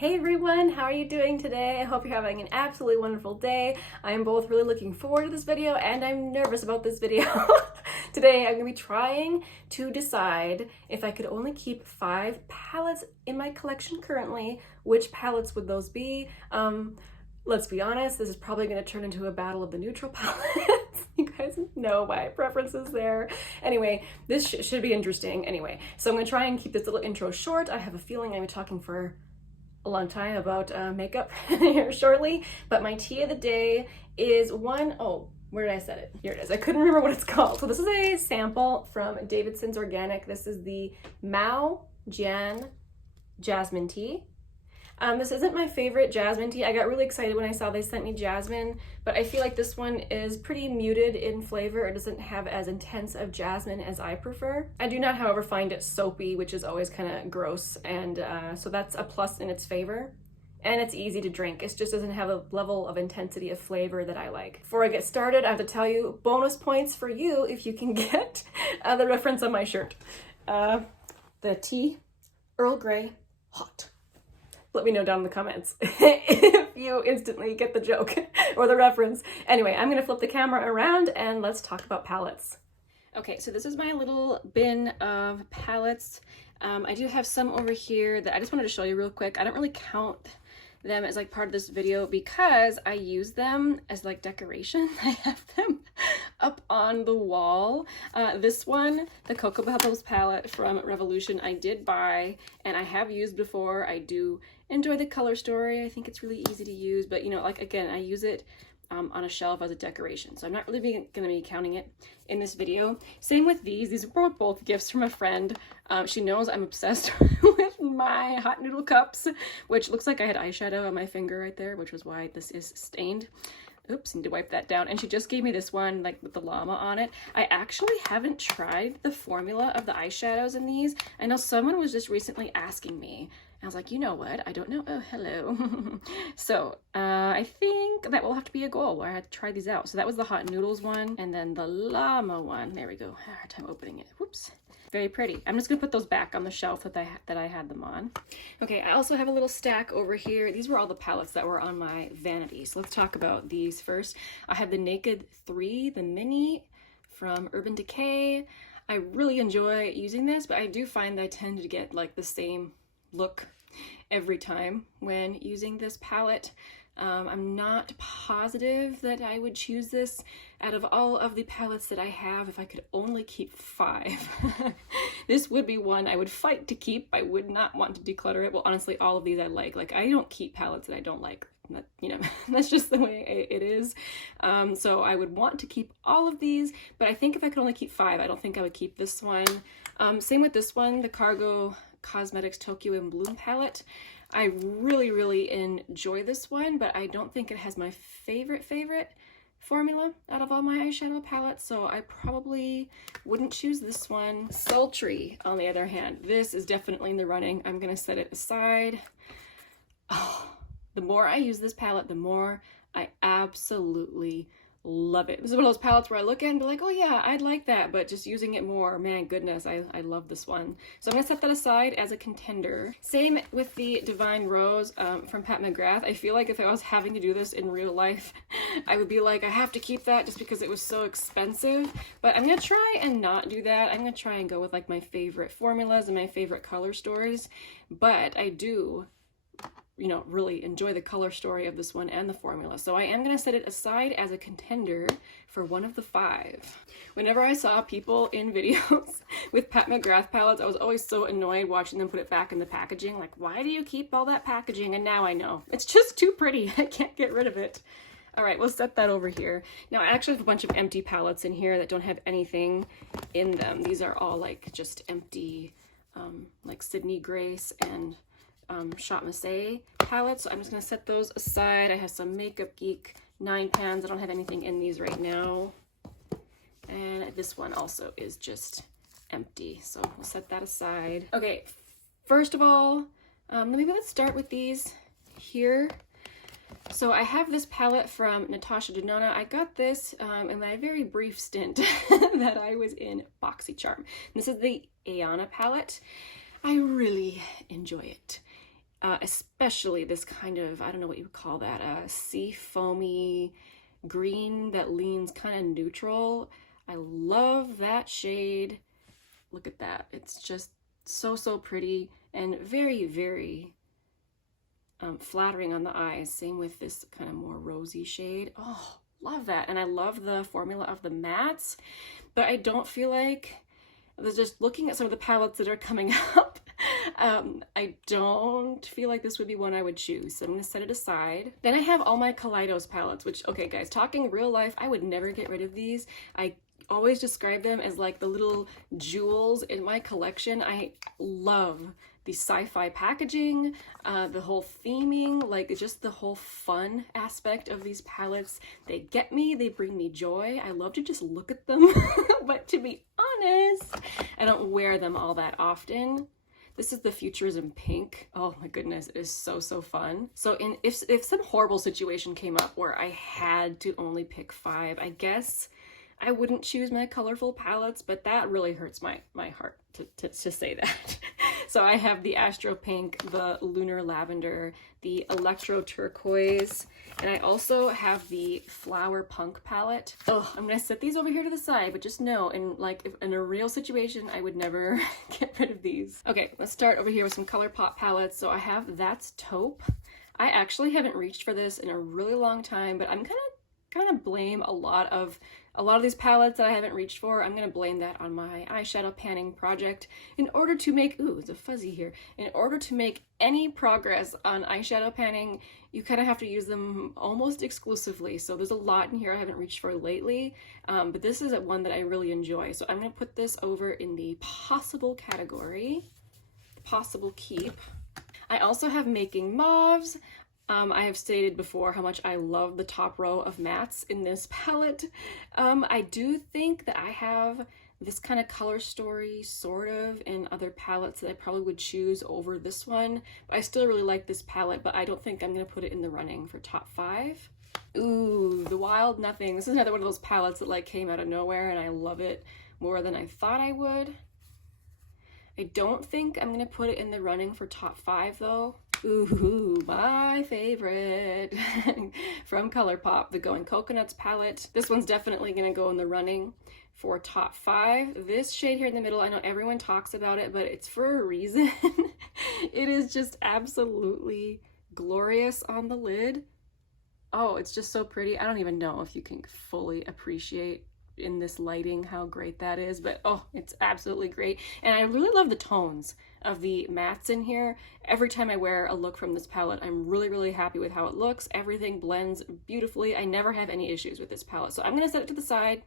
Hey everyone, how are you doing today? I hope you're having an absolutely wonderful day. I am both really looking forward to this video and I'm nervous about this video. Today I'm going to be trying to decide if I could only keep 5 palettes in my collection currently. Which palettes would those be? Let's be honest, this is probably going to turn into a battle of the neutral palettes. You guys know my preferences there. Anyway, this should be interesting. Anyway, so I'm going to try and keep this little intro short. I have a feeling I'm talking for a long time about makeup here shortly, but my tea of the day is where did I set it? Here it is. I couldn't remember what it's called. So this is a sample from Davidson's Organic. This is the Mao Jian Jasmine Tea. This isn't my favorite jasmine tea. I got really excited when I saw they sent me jasmine, but I feel like this one is pretty muted in flavor. It doesn't have as intense of jasmine as I prefer. I do not, however, find it soapy, which is always kind of gross, and so that's a plus in its favor. And it's easy to drink. It just doesn't have a level of intensity of flavor that I like. Before I get started, I have to tell you, bonus points for you if you can get the reference on my shirt. The tea, Earl Grey, hot. Let me know down in the comments if you instantly get the joke or the reference. Anyway, I'm gonna flip the camera around and let's talk about palettes. Okay, so this is my little bin of palettes. I do have some over here that I just wanted to show you real quick. I don't really count them as like part of this video because I use them as like decoration. I have them up on the wall. This one, the Cocoa Pebbles palette from Revolution, I did buy and I have used before. I do enjoy the color story. I think it's really easy to use, but you know, like again, I use it on a shelf as a decoration. So I'm not really going to be counting it in this video. Same with these. These were both gifts from a friend. She knows I'm obsessed with my hot noodle cups, which looks like I had eyeshadow on my finger right there, which was why this is stained. Oops, need to wipe that down. And she just gave me this one like with the llama on it. I actually haven't tried the formula of the eyeshadows in these. I know someone was just recently asking me. I was like, you know what? I don't know. Oh, hello. So I think that will have to be a goal where I had to try these out. So that was the hot noodles one and then the llama one. There we go. Hard time opening it. Whoops. Very pretty. I'm just gonna put those back on the shelf that I had them on. Okay, I also have a little stack over here. These were all the palettes that were on my vanity. So let's talk about these first. I have the Naked 3, the mini from Urban Decay. I really enjoy using this, but I do find that I tend to get like the same look every time when using this palette. I'm not positive that I would choose this out of all of the palettes that I have if I could only keep 5. This would be one I would fight to keep. I would not want to declutter it. Well, honestly, all of these I like. Like, I don't keep palettes that I don't like. That, you know, that's just the way it is. So I would want to keep all of these, but I think if I could only keep 5, I don't think I would keep this one. Same with this one, the Cargo Cosmetics Tokyo in Bloom palette. I really enjoy this one, but I don't think it has my favorite formula out of all my eyeshadow palettes, so I probably wouldn't choose this one. Sultry, on the other hand, this is definitely in the running. I'm gonna set it aside. Oh, the more I use this palette, the more I absolutely love it. This is one of those palettes where I look at it and be like, oh yeah, I'd like that, but just using it more, man, goodness, I love this one. So I'm gonna set that aside as a contender. Same with the Divine Rose from Pat McGrath. I feel like if I was having to do this in real life, I would be like, I have to keep that just because it was so expensive, but I'm gonna try and not do that. I'm gonna try and go with like my favorite formulas and my favorite color stories, but I do, you know, really enjoy the color story of this one and the formula. So I am going to set it aside as a contender for one of the 5. Whenever I saw people in videos with Pat McGrath palettes, I was always so annoyed watching them put it back in the packaging. Like, why do you keep all that packaging? And now I know. It's just too pretty. I can't get rid of it. All right, we'll set that over here. Now, I actually have a bunch of empty palettes in here that don't have anything in them. These are all like just empty, like Sydney Grace and Shot Massé palettes, so I'm just going to set those aside. I have some Makeup Geek 9 pans. I don't have anything in these right now. And this one also is just empty, so we'll set that aside. Okay, first of all, let's start with these here. So I have this palette from Natasha Denona. I got this in my very brief stint that I was in BoxyCharm. This is the Ayana palette. I really enjoy it. especially this kind of, I don't know what you would call that, sea foamy green that leans kind of neutral. I love that shade. Look at that. It's just so, so pretty and very, very flattering on the eyes. Same with this kind of more rosy shade. Oh, love that. And I love the formula of the mattes, but I don't feel like, just looking at some of the palettes that are coming up, I don't feel like this would be one I would choose. So I'm going to set it aside. Then I have all my Kaleidos palettes, which, okay guys, talking real life, I would never get rid of these. I always describe them as like the little jewels in my collection. I love the sci-fi packaging, the whole theming, like just the whole fun aspect of these palettes. They get me, they bring me joy. I love to just look at them, but to be honest, I don't wear them all that often. This is the Futurism Pink. Oh my goodness, it is so, so fun. So if some horrible situation came up where I had to only pick 5, I guess I wouldn't choose my colorful palettes, but that really hurts my heart to say that. So I have the Astro Pink, the Lunar Lavender, the Electro Turquoise, and I also have the Flower Punk palette. Oh, I'm gonna set these over here to the side, but just know, if in a real situation, I would never get rid of these. Okay, let's start over here with some ColourPop palettes. So I have That's Taupe. I actually haven't reached for this in a really long time, but I'm gonna blame a lot of these palettes that I haven't reached for. I'm gonna blame that on my eyeshadow panning project. In order to make, ooh, it's a fuzzy here. In order to make any progress on eyeshadow panning, you kind of have to use them almost exclusively. So there's a lot in here I haven't reached for lately, but this is one that I really enjoy. So I'm gonna put this over in the possible category, possible keep. I also have Making Mauves. I have stated before how much I love the top row of mattes in this palette. I do think that I have this kind of color story sort of in other palettes that I probably would choose over this one. But I still really like this palette, but I don't think I'm going to put it in the running for top 5. Ooh, the Wild Nothing. This is another one of those palettes that like came out of nowhere and I love it more than I thought I would. I don't think I'm going to put it in the running for top 5 though. Ooh, my favorite from ColourPop, the Going Coconuts palette. This one's definitely gonna go in the running for top 5. This shade here in the middle, I know everyone talks about it, but it's for a reason. It is just absolutely glorious on the lid. Oh, it's just so pretty. I don't even know if you can fully appreciate in this lighting how great that is, but oh, it's absolutely great. And I really love the tones of the mattes in here. Every time I wear a look from this palette, I'm really, really happy with how it looks. Everything blends beautifully. I never have any issues with this palette. So I'm gonna set it to the side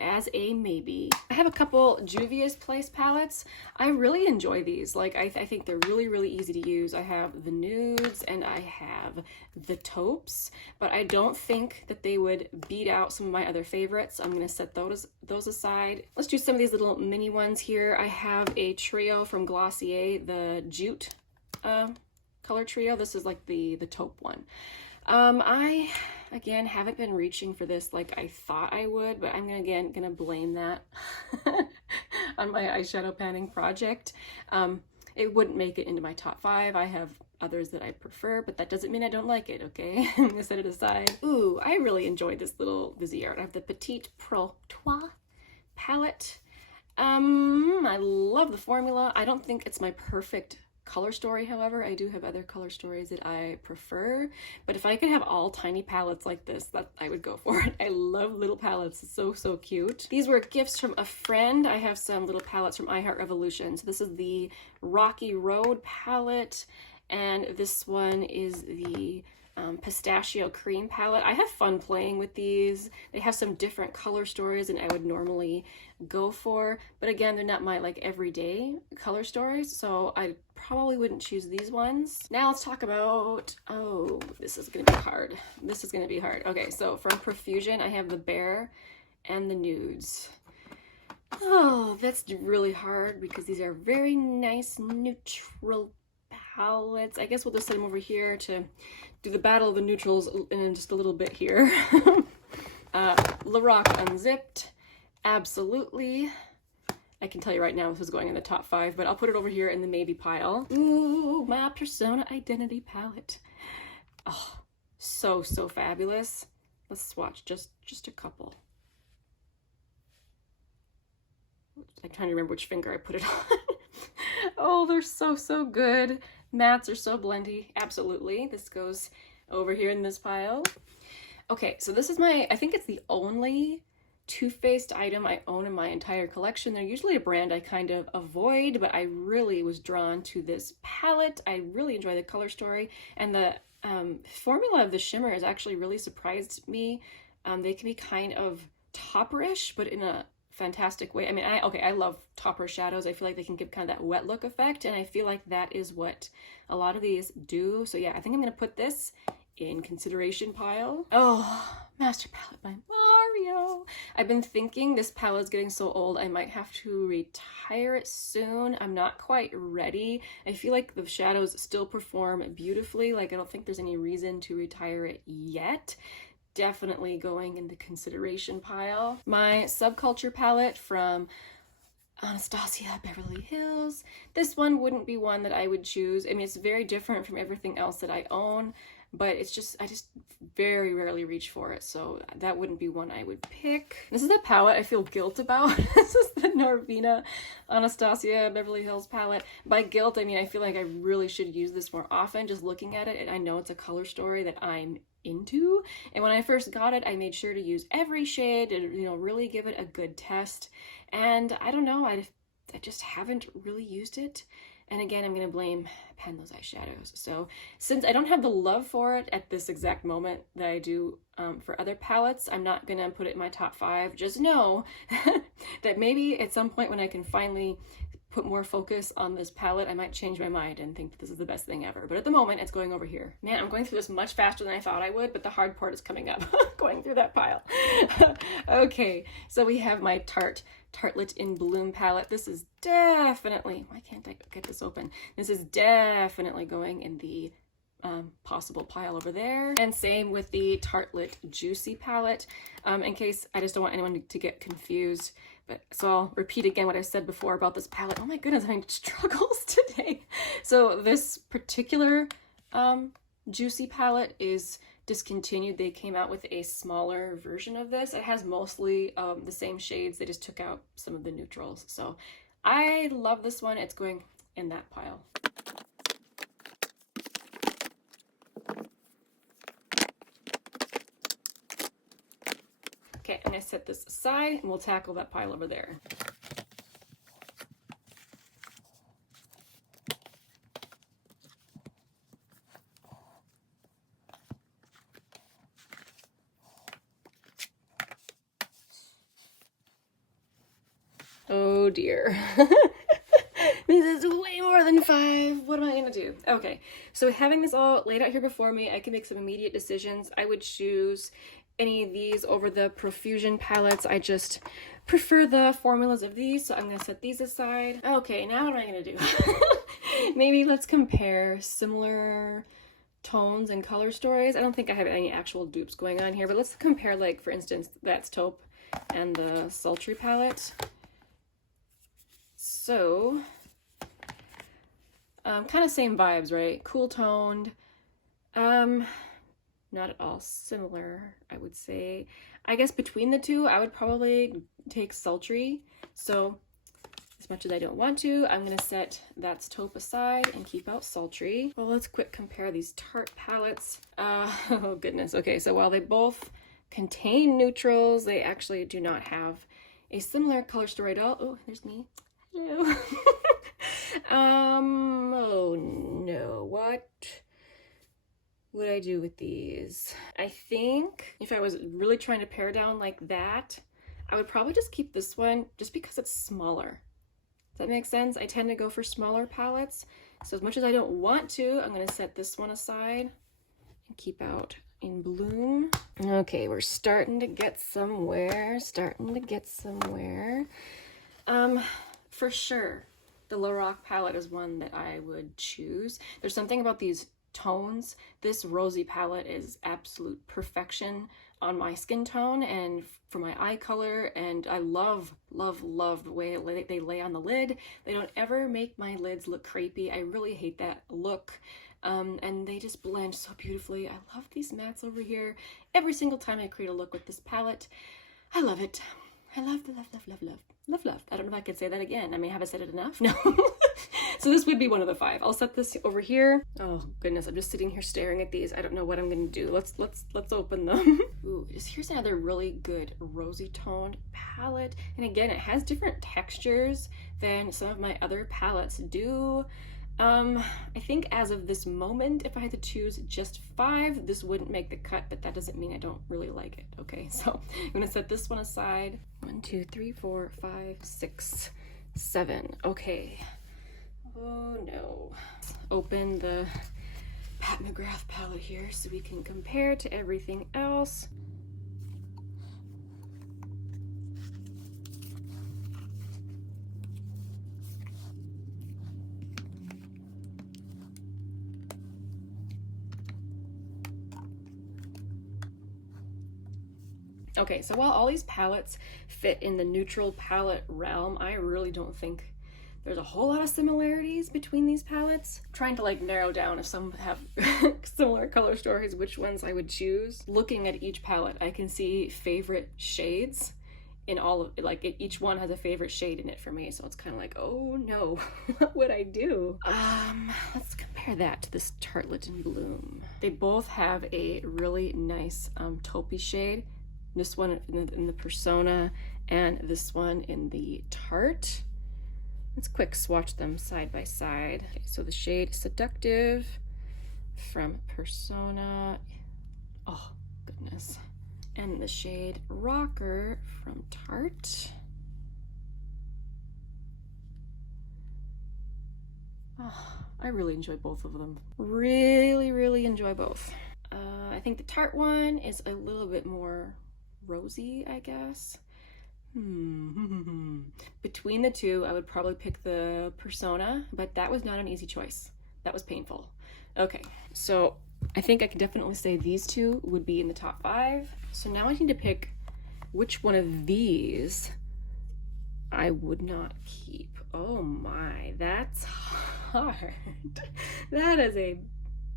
as a maybe. I have a couple Juvia's Place palettes. I really enjoy these. Like, I think they're really, really easy to use. I have the nudes and I have the taupes, but I don't think that they would beat out some of my other favorites. I'm gonna set those aside. Let's do some of these little mini ones here. I have a trio from Glossier, the Jute color trio. This is like the taupe one. I again haven't been reaching for this like I thought I would, but I'm gonna blame that on my eyeshadow panning project. It wouldn't make it into my top 5. I have others that I prefer, but that doesn't mean I don't like it, okay? I'm gonna set it aside. Ooh, I really enjoyed this little Viseart. I have the Petite Pro Trois palette. I love the formula. I don't think it's my perfect color story, however. I do have other color stories that I prefer, but if I could have all tiny palettes like this, that I would go for it. I love little palettes. It's so, so cute. These were gifts from a friend. I have some little palettes from iHeart Revolution. So this is the Rocky Road palette, and this one is the Pistachio Cream palette. I have fun playing with these. They have some different color stories than I would normally go for, but again, they're not my like everyday color stories, so I probably wouldn't choose these ones. Now let's talk about, oh, this is gonna be hard. This is gonna be hard. Okay, so from Profusion, I have the Bear and the Nudes. Oh, that's really hard because these are very nice neutral palettes. I guess we'll just set them over here to do the battle of the neutrals in just a little bit here. Lorac Unzipped, absolutely. I can tell you right now this is going in the top 5, but I'll put it over here in the maybe pile. Ooh, my Persona Identity palette. Oh, so fabulous. Let's swatch just a couple. I'm trying to remember which finger I put it on. Oh, they're so good. Mattes are so blendy. Absolutely. This goes over here in this pile. Okay, so this is I think it's the only Too Faced item I own in my entire collection. They're usually a brand I kind of avoid, but I really was drawn to this palette. I really enjoy the color story, and the formula of the shimmer has actually really surprised me. They can be kind of topperish, but in a fantastic way. I mean, I love topper shadows. I feel like they can give kind of that wet look effect, and I feel like that is what a lot of these do. So yeah, I think I'm gonna put this in consideration pile. Oh, Master Palette by Mario. I've been thinking this palette is getting so old, I might have to retire it soon. I'm not quite ready. I feel like the shadows still perform beautifully. Like, I don't think there's any reason to retire it yet. Definitely going in the consideration pile. My Subculture palette from Anastasia Beverly Hills. This one wouldn't be one that I would choose. I mean, it's very different from everything else that I own, but it's just, I just very rarely reach for it, so that wouldn't be one I would pick. This is a palette I feel guilt about. This is the Narvina Anastasia Beverly Hills palette. By guilt, I mean I feel like I really should use this more often, just looking at it, and I know it's a color story that I'm into, and when I first got it, I made sure to use every shade and, you know, really give it a good test, and I don't know, I just haven't really used it. And again, I'm going to blame Penlow's eyeshadows. So since I don't have the love for it at this exact moment that I do for other palettes, I'm not going to put it in my top 5. Just know that maybe at some point when I can finally put more focus on this palette, I might change my mind and think that this is the best thing ever. But at the moment, it's going over here. Man, I'm going through this much faster than I thought I would, but the hard part is coming up, going through that pile. Okay, so we have my Tartelette in Bloom palette. This is definitely, why can't I get this open? This is definitely going in the possible pile over there. And same with the Tartelette Juicy palette. In case, I just don't want anyone to get confused. But so I'll repeat again what I said before about this palette. Oh my goodness, I'm having struggles today. So this particular Juicy palette is discontinued. They came out with a smaller version of this. It has mostly the same shades. They just took out some of the neutrals. So I love this one. It's going in that pile. Okay, I'm gonna set this aside and we'll tackle that pile over there. Oh dear. This is way more than 5. What am I gonna do? Okay, so having this all laid out here before me, I can make some immediate decisions. I would choose any of these over the Profusion palettes. I just prefer the formulas of these, so I'm gonna set these aside. Okay, now what am I gonna do? Maybe let's compare similar tones and color stories. I don't think I have any actual dupes going on here, but let's compare, like, for instance, That's Taupe and the Sultry palette. So, kind of same vibes, right? Cool toned, not at all similar, I would say. I guess between the two, I would probably take Sultry. So, as much as I don't want to, I'm gonna set That's Taupe aside and keep out Sultry. Well, let's quick compare these Tarte palettes. Oh goodness, okay, so while they both contain neutrals, they actually do not have a similar color story at all. Oh, there's me. Hello. Oh no, what would I do with these? I think if I was really trying to pare down like that, I would probably just keep this one just because it's smaller. Does that make sense? I tend to go for smaller palettes. So as much as I don't want to, I'm gonna set this one aside and keep out In Bloom. Okay, we're starting to get somewhere, For sure, the Lorac palette is one that I would choose. There's something about these tones. This rosy palette is absolute perfection. on my skin tone and for my eye color, and I love the way they lay on the lid. They don't ever make my lids look crepey. I really hate that look. And they just blend so beautifully. I love these mattes over here. Every single time I create a look with this palette, I love it. I love. I don't know if I could say that again. I mean, have I said it enough? No. So this would be one of the 5. I'll set this over here. Oh goodness, I'm just sitting here staring at these. I don't know what I'm gonna do. Let's open them. Ooh, here's another really good rosy toned palette. And again, it has different textures than some of my other palettes do. I think as of this moment, if I had to choose just 5, this wouldn't make the cut, but that doesn't mean I don't really like it. Okay, so I'm gonna set this one aside. 1, 2, 3, 4, 5, 6, 7. Okay. Oh no. Let's open the Pat McGrath palette here so we can compare to everything else. Okay, so while all these palettes fit in the neutral palette realm, I really don't think there's a whole lot of similarities between these palettes. I'm trying to like narrow down if some have similar color stories, which ones I would choose. Looking at each palette, I can see favorite shades in all of, like each one has a favorite shade in it for me. So it's kind of like, oh no, what would I do? Let's compare that to this Tartlet in Bloom. They both have a really nice taupey shade. This one in the Persona and this one in the Tarte. Let's quick swatch them side by side. Okay, so the shade Seductive from Persona. Oh, goodness. And the shade Rocker from Tarte. Oh, I really enjoy both of them. Really enjoy both. I think the Tarte one is a little bit more rosy, I guess. Between the two, I would probably pick the Persona, but that was not an easy choice. That was painful. Okay, so I think I can definitely say these two would be in the top 5. So now I need to pick which one of these I would not keep. Oh my, that's hard. That is a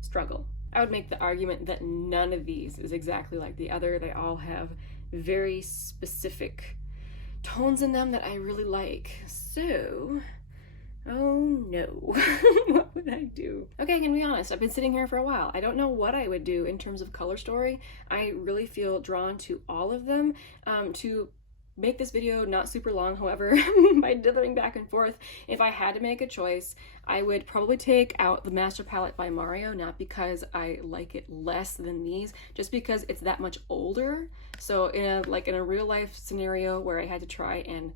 struggle. I would make the argument that none of these is exactly like the other. They all have very specific tones in them that I really like. So, oh no, what would I do? Okay, I can be honest, I've been sitting here for a while. I don't know what I would do in terms of color story. I really feel drawn to all of them. To make this video not super long, however, by dithering back and forth, if I had to make a choice, I would probably take out the Master Palette by Mario, not because I like it less than these, just because it's that much older. So in a real life scenario where I had to try and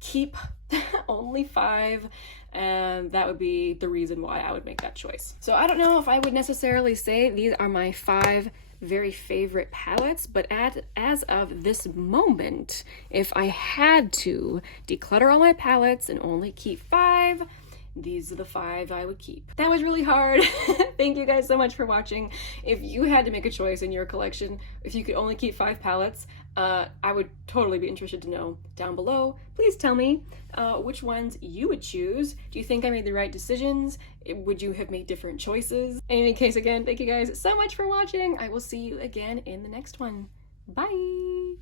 keep only 5, and that would be the reason why I would make that choice. So I don't know if I would necessarily say these are my 5 very favorite palettes, but as of this moment, if I had to declutter all my palettes and only keep 5, these are the 5 I would keep. That was really hard. Thank you guys so much for watching. If you had to make a choice in your collection, if you could only keep 5 palettes, I would totally be interested to know down below. Please tell me which ones you would choose. Do you think I made the right decisions? Would you have made different choices? In any case, again, thank you guys so much for watching. I will see you again in the next one. Bye!